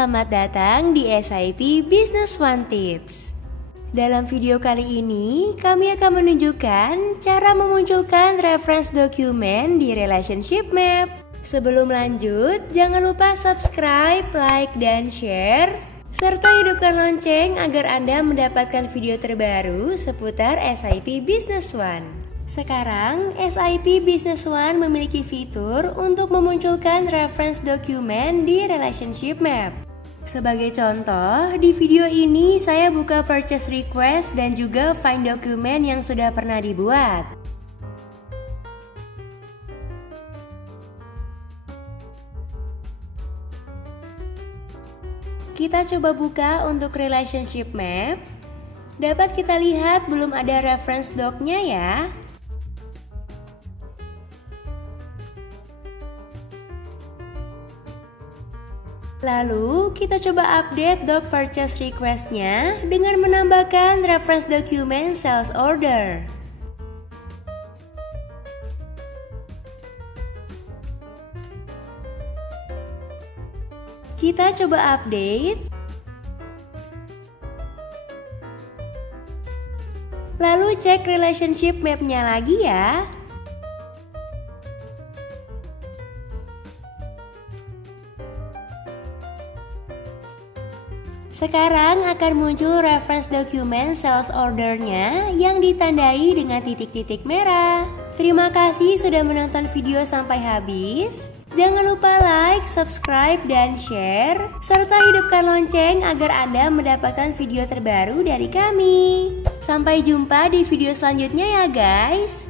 selamat datang di SIP Business One Tips. Dalam video kali ini, kami akan menunjukkan cara memunculkan reference dokumen di Relationship Map. Sebelum lanjut, jangan lupa subscribe, like, dan share, serta hidupkan lonceng agar Anda mendapatkan video terbaru seputar SIP Business One. Sekarang, SIP Business One memiliki fitur untuk memunculkan reference dokumen di Relationship Map. Sebagai contoh, di video ini saya buka purchase request dan juga find dokumen yang sudah pernah dibuat. Kita coba buka untuk Relationship Map. Dapat kita lihat belum ada reference doc-nya ya. Lalu kita coba update doc purchase request-nya dengan menambahkan reference dokumen sales order. Kita coba update. Lalu cek relationship map-nya lagi ya. Sekarang akan muncul reference dokumen sales order-nya yang ditandai dengan titik-titik merah. Terima kasih sudah menonton video sampai habis. Jangan lupa like, subscribe, dan share, serta hidupkan lonceng agar Anda mendapatkan video terbaru dari kami. Sampai jumpa di video selanjutnya ya guys.